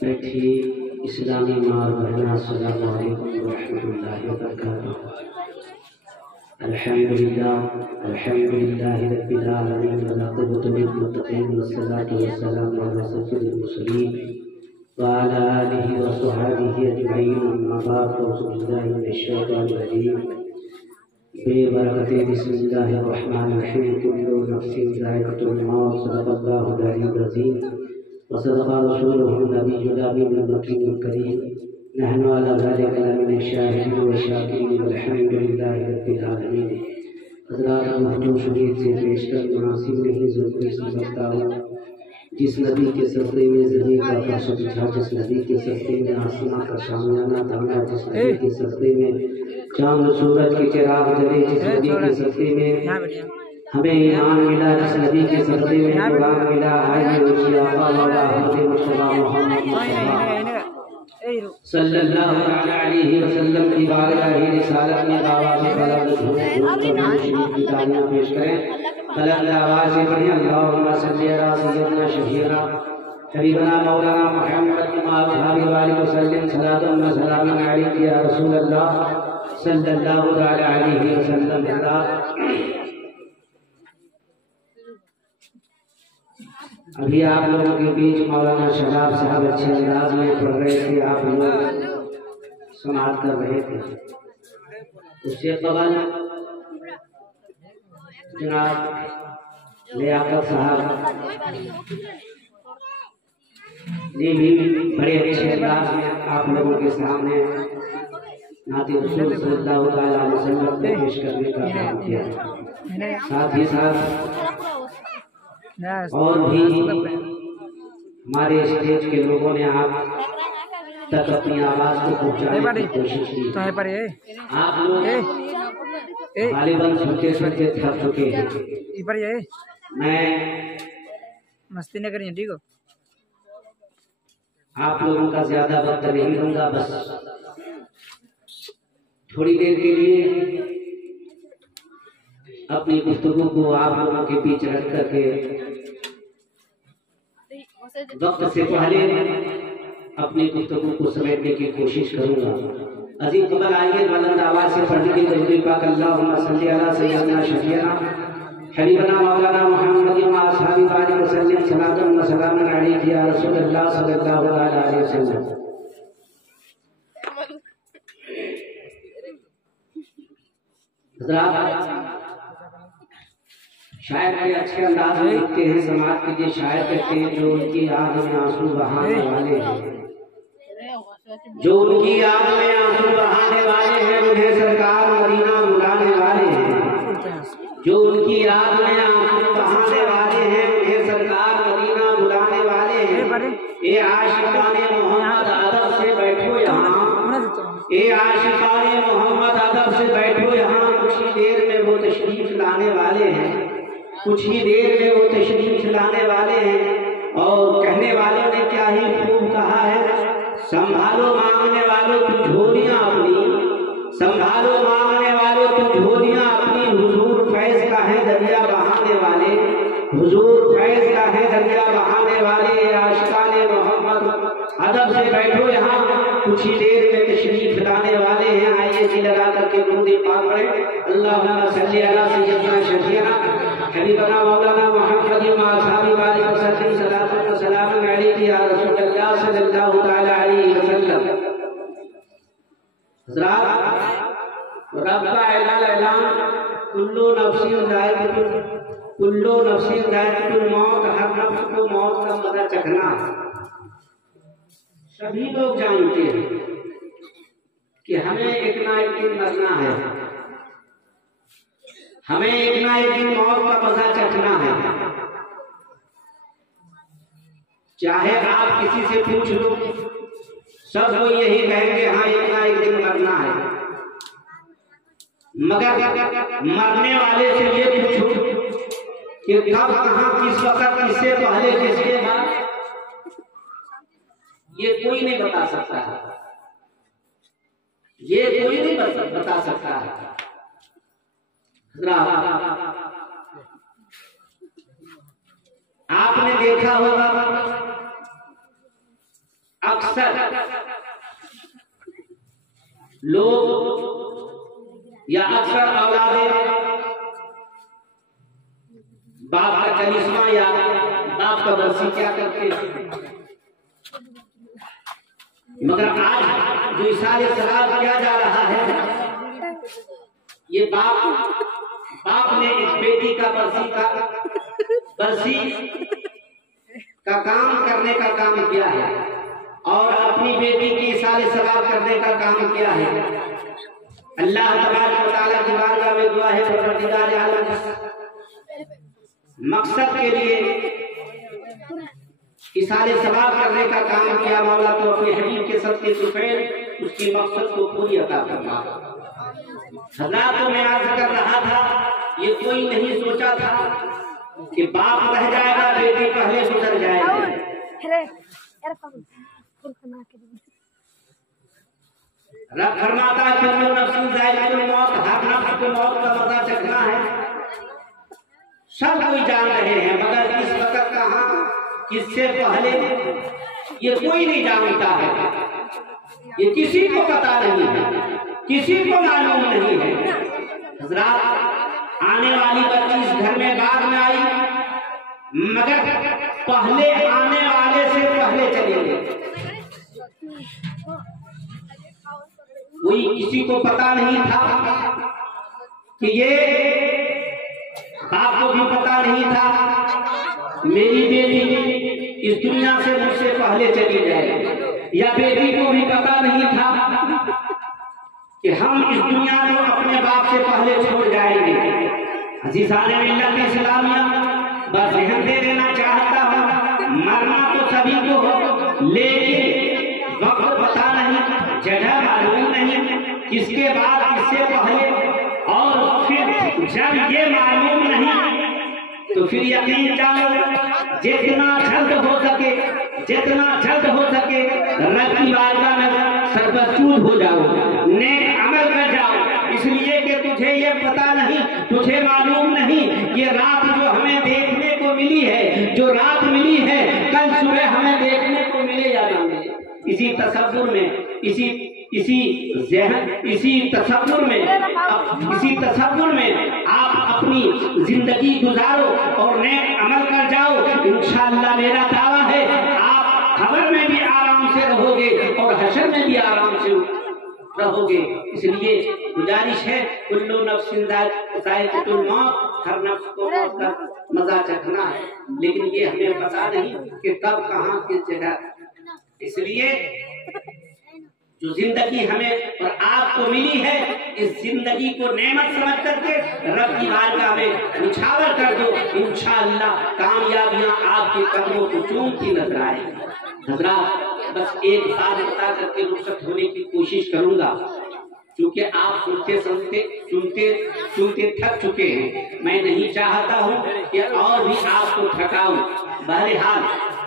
بیٹھی اسلامی ماں بہنا السلام علیکم ورحمۃ اللہ وبرکاتہ۔ الحمدللہ رب العالمین والعاقبۃ للمتقین والصلاۃ والسلام علی سید المرسلین وعلی آلہ وصحبہ اجمعین، اما بعد فاعوذ باللہ من الشیطان الرجیم، ببرکۃ بسم اللہ الرحمن الرحیم، کل نفس ذائقۃ الموت، صدق اللہ العلی العظیم وصدق رسولہ النبی الامین المکین الکریم، نحن علی ذلک لمن الشاہدین والشاکرین والحمد للہ رب العالمین۔ حضرات اردو شریف سے پیش کر مناسب نہیں ضروری سمجھتا ہوں، جس نبی کے صدقے میں زمین کا فرش بچھا، جس نبی کے صدقے میں آسمان کا شامیانہ تانا، جس نبی کے صدقے میں چاند سورج کے چراغ جلے، جس نبی کے صدقے میں ہمیں ایمان ملا، جس نبی کے صدقے میں قرآن ملا، آئیے اسی آقا مولا حضرت مصطفیٰ محمد صلی اللہ علیہ وسلم کی بارگاہ رسالت میں آواز بلند جھوم کر شریف کی تعریف پیش کریں۔ بلند آواز سے پڑھیں اللہم صلی علی سیدنا شفیعنا حبیبنا مولانا محمد وآلہ وآلہ وسلم، صلاۃ و سلام علیک یا رسول اللہ صلی اللہ علیہ وسلم۔ ابھی آپ لوگوں کے بیچ مولانا شہاب صاحب اچھے انداز میں پڑھ رہے تھے، آپ لوگ سماعت کر رہے تھے۔ اس سے قبل جناب لیاقت صاحب نے بھی بڑے اچھے انداز میں آپ لوگوں کے سامنے نعت رسول صلی اللہ علیہ وسلم کو پیش کرنے کا کام کیا، ساتھ ہی ساتھ اور بھی ہمارے اسٹیج کے لوگوں نے آپ تک اپنی آواز کو پہنچانے کی کوشش کی۔ آپ لوگ غالباً سنتے سنتے تھک چکے ہیں، میں مستی نہ کریے، ٹھیک ہو؟ آپ لوگوں کا زیادہ وقت نہیں لوں گا، بس تھوڑی دیر کے لیے اپنی گفتگو کو آپ لوگوں کے بیچ رکھ کر کے وقت سے پہلے اپنی گفتگو کو سمیٹنے کی کوشش کروں گا۔ عظیم قبل آئیے بلند آواز سے پڑھنے کی درود پاک اللہم صلی علی سیدنا شفیعنا حبیبنا مولانا محمد وآلہ وسلم، صلاۃ و سلام علیک یا رسول اللہ صلی اللہ علیہ وسلم۔ حضرات شاعر کے اچھے انداز میں لکھتے ہیں، سماعت کیجیے، شاعر کہتے ہیں جو ان کی آنکھ میں آنسو بہانے والے ہیں، جو ان کی آنکھ میں آنسو بہانے والے ہیں، انہیں سرکار مدینہ بلانے والے ہیں، جو ان کی آنکھ میں آنسو بہانے والے ہیں، انہیں سرکار مدینہ بلانے والے ہیں۔ اے عاشقان محمد ادب سے بیٹھو یہاں، اے عاشقان محمد ادب سے بیٹھو یہاں، کچھ ہی دیر میں وہ تشریف لانے والے ہیں، کچھ ہی دیر میں وہ تشریف لانے والے ہیں۔ اور کہنے والوں نے کیا ہی خوب کہا ہے، سنبھالو مانگنے والوں کی جھولیاں اپنی، سنبھالو مانگنے والوں کی جھولیاں اپنی، حضور فیض کا ہے دریا بہانے والے، حضور فیض کا ہے دریا بہانے والے۔ عاشقان محمد ادب سے بیٹھو یہاں، کچھ ہی دیر میں تشریف لانے والے ہیں۔ آئیے جی لگا کر کے درود پاک پڑھیں اللہم صلی علی سیدنا شفیعنا حبیبنا مولانا محمد وآلہ وسلم، صلاۃ و سلام علیک یا رسول اللہ صلی اللہ علیہ وسلم۔ حضرات رب کا اعلان، کلو نفس ذائقۃ الموت، ہر نفس کو موت کا مزہ چکھنا ہے۔ سبھی لوگ جانتے ہیں کہ ہمیں ایک نہ ایک دن مرنا ہے، ہمیں ایک نہ ایک دن موت کا مزہ چکھنا ہے۔ چاہے آپ کسی سے پوچھ لو، سب کو یہی کہیں گے ہاں ایک نہ ایک دن مرنا ہے، مگر مرنے والے سے یہ پوچھو کہ کب، کہاں، کس وقت، کس سے پہلے، کس کے بعد، یہ کوئی نہیں بتا سکتا ہے، یہ کوئی نہیں بتا سکتا ہے۔ آپ نے دیکھا ہوگا اکثر لوگ یا اکثر اولادیں باپ کا کرشمہ یا باپ کا برسی کیا کرتے ہیں، مگر آج جو اِشارِ ثواب کیا جا رہا ہے، یہ باپ نے ایک بیٹی کا برسی کا کام کرنے کا کام کیا ہے اور اپنی بیٹی کی اِشارِ ثواب کرنے کا کام کیا ہے۔ اللہ تبارک و تعالیٰ کی بارگاہ میں دعا ہے پروردگار عالم مقصد کے لیے اِشارِ ثواب کرنے کا کام کیا، مولا تو اپنے حبیب کے صدقے طفیل اس کی مقصد کو پوری عطا فرما۔ حضرات کو میں عرض کر رہا تھا، یہ کوئی نہیں سوچا تھا کہ باپ رہ جائے گا، بیٹی پہلے گزر جائے گی۔ رب فرماتا ہے کل نفس ذائقۃ الموت، ہر نفس کو موت کا مزہ چکھنا ہے۔ سب کوئی جان رہے ہیں مگر کس وقت کہاں کس سے پہلے یہ کوئی نہیں جانتا ہے، یہ کسی کو پتا نہیں ہے، کسی کو معلوم نہیں ہے۔ حضرات آنے والی بچی اس گھر میں بعد میں آئی مگر پہلے آنے والے سے پہلے چلے گئے۔ کوئی کسی کو پتا نہیں تھا کہ یہ باپ کو بھی پتا نہیں تھا میری بیٹی اس دنیا سے مجھ سے پہلے چلی جائے، یا بیٹی کو بھی پتا نہیں تھا کہ ہم اس دنیا کو اپنے باپ سے پہلے چھوڑ جائیں گے۔ عزیزان ملت اسلامیہ، بس ذہن دے دینا چاہتا ہوں، مرنا تو سبھی کو ہو لیکن وقت پتا نہیں، جگہ معلوم نہیں، کس کے بعد کس سے پہلے، اور پھر جب یہ معلوم نہیں تو پھر یقین جانو جتنا جلد ہو سکے رب کی بارگاہ میں سربسود ہو جاؤ، نیک عمل کر جاؤ، اس لیے کہ تجھے یہ پتا نہیں، تجھے معلوم نہیں یہ رات جو ہمیں دیکھنے کو ملی ہے، جو رات ملی ہے کل صبح ہمیں دیکھنے کو ملے یا نہ ملے۔ اسی تصور میں آپ اپنی زندگی گزارو اور نیک عمل کر جاؤ، انشاءاللہ میرا دعویٰ ہے آپ قبر میں بھی آرام سے رہو گے اور حشر میں بھی آرام سے رہو گے۔ اس لیے گزارش ہے کل نفس ذائقۃ الموت، ہر نفس کو موت کا مزہ چکھنا ہے، لیکن یہ ہمیں پتا نہیں کہ کب کہاں کس جگہ۔ اس لیے جو زندگی ہمیں اور آپ کو ملی ہے، اس زندگی کو نعمت سمجھ کر کے رب کی بارگاہ میں نچھاور کر دو، انشاءاللہ کامیابیاں آپ کے قدموں کو چومتی نظر آئیں گی۔ حضرات بس ایک بات بتا کر کے رخصت ہونے کی کوشش کروں گا، کیونکہ آپ سنتے تھک چکے ہیں، میں نہیں چاہتا ہوں کہ اور بھی آپ کو تھکاؤں۔ بہرحال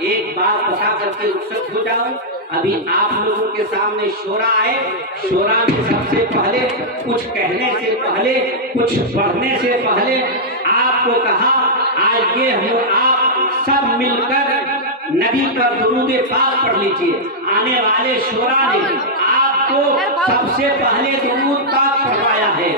ایک بات بتا کر کے رخصت ہو جاؤں۔ ابھی آپ لوگوں کے سامنے شورا آئے، شورا میں سب سے پہلے کچھ کہنے سے پہلے، کچھ پڑھنے سے پہلے آپ کو کہا آج یہ آپ سب مل کر نبی پر درود پاک پڑھ لیجئے۔ آنے والے شورا نے آپ کو سب سے پہلے درود پاک پڑھوایا ہے۔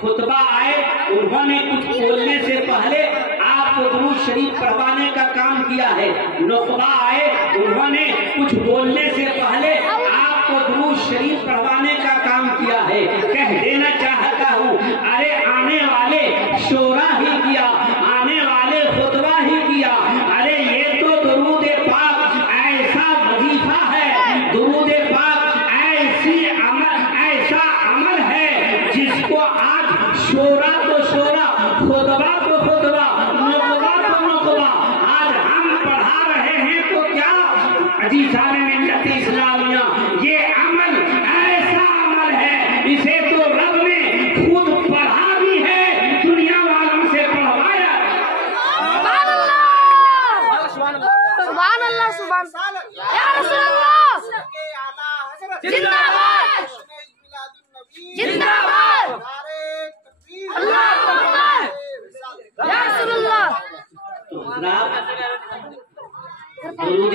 خطبہ آئے انہوں نے کچھ بولنے سے پہلے آپ کو درود شریف پڑھوانے کا کام کیا ہے۔ نقبہ آئے انہوں نے کچھ بولنے سے پہلے آپ کو درود شریف پڑھوانے کا کام کیا ہے۔ کہہ دینا چاہتا ہوں ارے آنے والے شورا ہی کیا، آنے والے خطبہ ہی کیا، ارے یہ تو درود پاک ایسا وظیفہ ہے، درود پاک ایسا عمل ہے جس کو آج شورا تو شورا، خطبہ تو خطبہ، نقبہ تو نقبہ آج ہم پڑھا رہے ہیں تو کیا عزیزان ملت اسلامیہ، یہ عمل ایسا عمل ہے اسے تو رب نے خود پڑھا بھی ہے، دنیا والوں سے پڑھوایا۔ سبحان اللہ سبحان اللہ یا رسول اللہ زندہ باد زندہ باد اللہ اکبر یا رسول اللہ۔ درود